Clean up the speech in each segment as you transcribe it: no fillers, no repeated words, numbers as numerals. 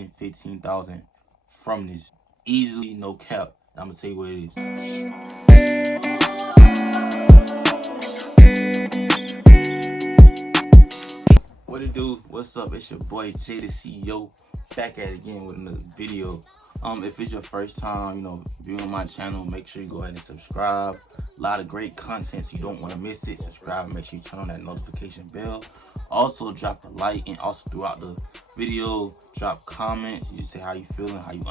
and 15,000 from this. Easily, no cap. I'm gonna tell you what it is. What it do? What's up? It's your boy Jay the CEO, back at it again with another video. If it's your first time, viewing my channel, make sure you go ahead and subscribe. A lot of great content, so you don't want to miss it. Subscribe and make sure you turn on that notification bell. Also, drop a like, and also throughout the video, drop comments. You say how you feeling, how you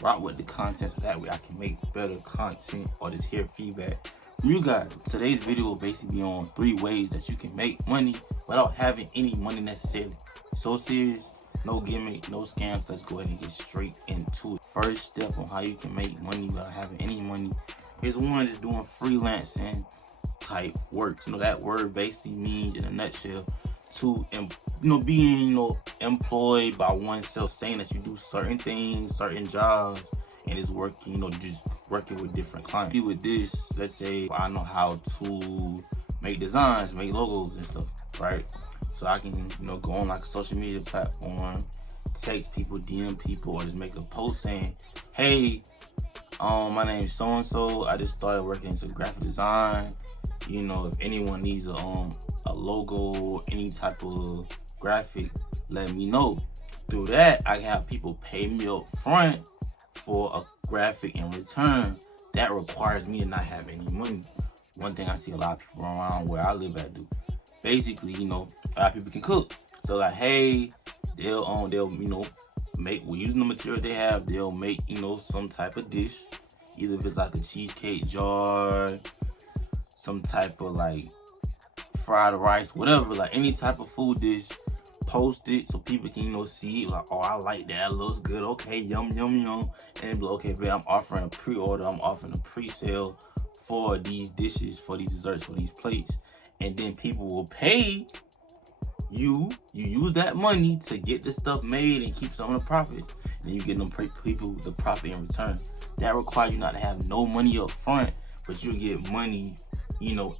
rock with the content, so that way I can make better content or just hear feedback from you guys. Today's video will basically be on 3 ways that you can make money without having any money necessarily. So serious, no gimmick, no scams. Let's go ahead and get straight into it. First step on how you can make money without having any money is one, just doing freelancing type work. That word basically means, in a nutshell, to being employed by oneself, saying that you do certain things, certain jobs, and it's working, just working with different clients. With this, let's say I know how to make designs, make logos and stuff, right? So I can, go on like a social media platform, text people, DM people, or just make a post saying, hey, my name is so-and-so. I just started working in some graphic design. If anyone needs a logo, any type of graphic, let me know. Through that, I can have people pay me up front for a graphic in return. That requires me to not have any money. One thing I see a lot of people around where I live at do. Basically, a lot of people can cook. So like, hey, they'll make, using the material they have, they'll make, some type of dish. Either if it's like a cheesecake jar, some type of like fried rice, whatever, like any type of food dish. Post it so people can see it, like, oh, I like that, it looks good, okay, yum yum yum. And be like, okay, babe, I'm offering a pre-order, I'm offering a pre-sale for these dishes, for these desserts, for these plates. And then people will pay you use that money to get the stuff made and keep some of the profit, and you get them people the profit in return. That requires you not to have no money up front, but you get money, so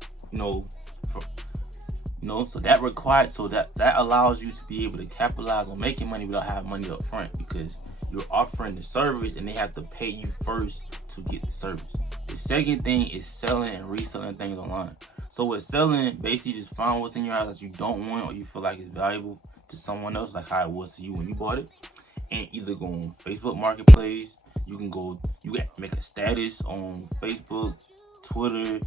that allows you to be able to capitalize on making money without having money up front, because you're offering the service and they have to pay you first to get the service. The second thing is selling and reselling things online. So with selling, basically just find what's in your house that you don't want or you feel like it's valuable to someone else, like how it was to you when you bought it, and either go on Facebook Marketplace. You can make a status on Facebook, Twitter,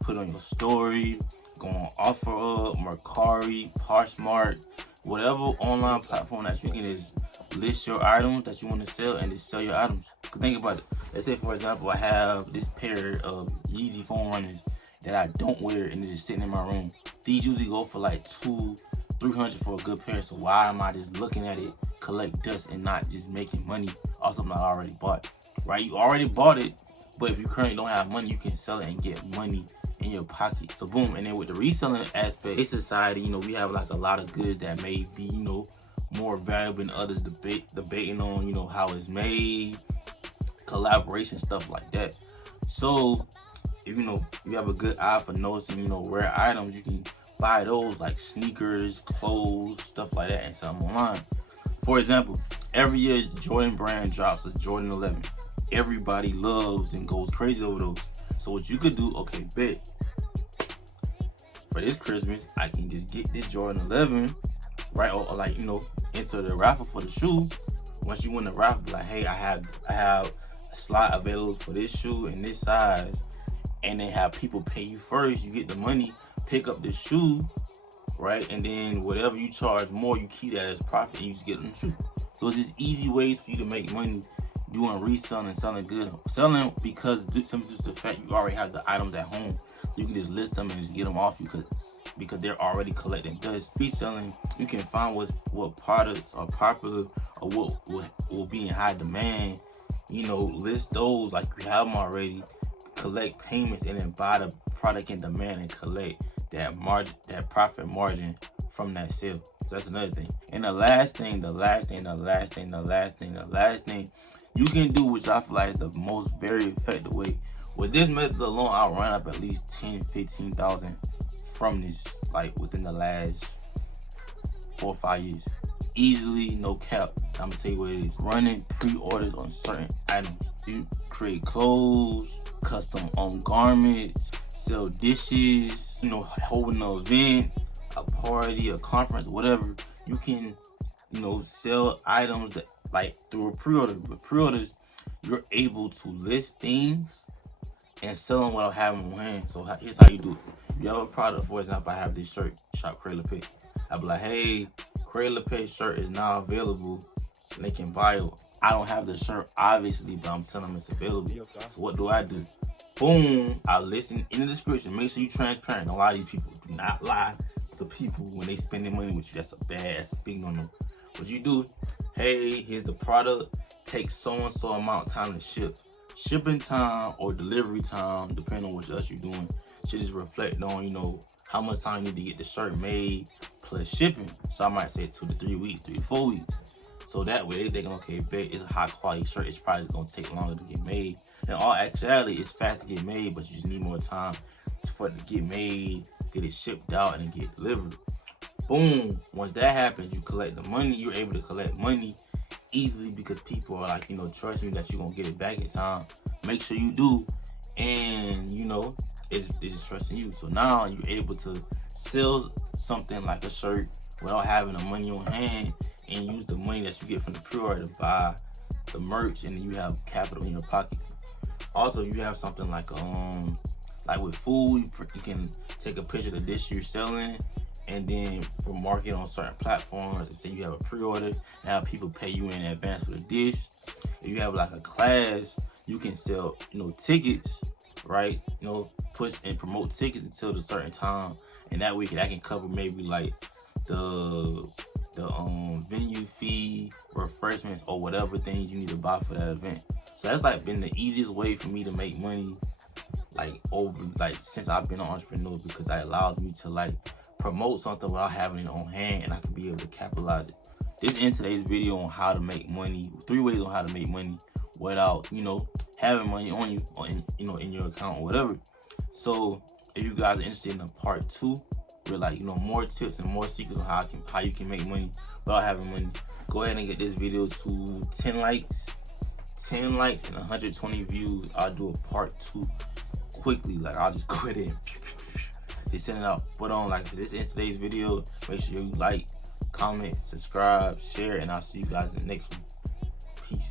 put on your story, go on OfferUp, Mercari, Poshmark, whatever online platform that you can just list your items that you want to sell and just sell your items. Think about it. Let's say, for example, I have this pair of Yeezy foam runners that I don't wear and it's just sitting in my room. These usually go for like $200-300 for a good pair. So why am I just looking at it collect dust and not just making money off something I already bought? Right? You already bought it, but if you currently don't have money, you can sell it and get money in your pocket. So boom. And then with the reselling aspect, in society, we have like a lot of goods that may be, more valuable than others, debating on, how it's made, collaboration, stuff like that. So if you have a good eye for noticing, rare items, you can buy those, like sneakers, clothes, stuff like that, and sell them online. For example, every year Jordan brand drops a Jordan 11. Everybody loves and goes crazy over those. So what you could do, okay, bet, for this Christmas, I can just get this Jordan 11, right? Or like, enter the raffle for the shoe. Once you win the raffle, be like, hey, I have a slot available for this shoe in this size, and then have people pay you first. You get the money, pick up the shoe, right? And then whatever you charge more, you keep that as profit and you just get them the shoe. So it's just easy ways for you to make money doing reselling, selling goods. Selling because simply just the fact you already have the items at home. You can just list them and just get them off because they're already collecting dust. Reselling, you can find what products are popular or what will be in high demand. List those like you have them already, collect payments, and then buy the product in demand and collect that margin, that profit margin from that sale. So that's another thing. And the last thing you can do, which I feel like is the most very effective way. With this method alone, I'll run up at least 10-15,000 from this, like within the last 4 or 5 years. easily, no cap. I'm gonna tell you what it is. Running pre-orders on certain items. You create clothes, custom garments, sell dishes, holding an event, a party, a conference, whatever. You can, sell items that like through a pre-order. With pre-orders, you're able to list things and sell them without having them on hand. So here's how you do it. You have a product, for example, I have this shirt, Shop Cradle Pay. I'll be like, hey, Cradle Pay shirt is now available, and they can buy it. I don't have the shirt, obviously, but I'm telling them it's available. So what do? Boom, I listen in the description. Make sure you're transparent. A lot of these people do not lie to people when they spend their money with you. That's a big no-no. What you do, hey, here's the product, takes so-and-so amount of time to ship. Shipping time or delivery time, depending on what else you're doing, should just reflect on, how much time you need to get the shirt made plus shipping. So I might say 2 to 3 weeks, 3 to 4 weeks. So that way they think, okay, bet it's a high quality shirt. It's probably gonna take longer to get made. In all actuality, it's fast to get made, but you just need more time for it to get made, get it shipped out, and get delivered. Boom. Once that happens, you collect the money. You're able to collect money easily because people are like, trust me that you're gonna get it back in time. Make sure you do, and it's just trusting you. So now you're able to sell something like a shirt without having the money on hand, and use the money that you get from the pre-order to buy the merch, and you have capital in your pocket. Also, you have something like with food, you can take a picture of the dish you're selling, and then for market on certain platforms, and say you have a pre-order and have people pay you in advance for the dish. If you have like a class, you can sell, tickets, right? Push and promote tickets until a certain time, and that way that can cover maybe like the venue fee, refreshments, or whatever things you need to buy for that event. So that's like been the easiest way for me to make money, since I've been an entrepreneur, because that allows me to promote something without having it on hand, and I can be able to capitalize it. This is today's video on how to make money, 3 ways on how to make money without, having money on you, or in your account or whatever. So if you guys are interested in a part 2, with more tips and more secrets on how you can make money without having money, go ahead and get this video to 10 likes and 120 views. I'll do a part 2 quickly. I'll just go ahead and just send it out. But this is today's video. Make sure you like, comment, subscribe, share, and I'll see you guys in the next one. Peace.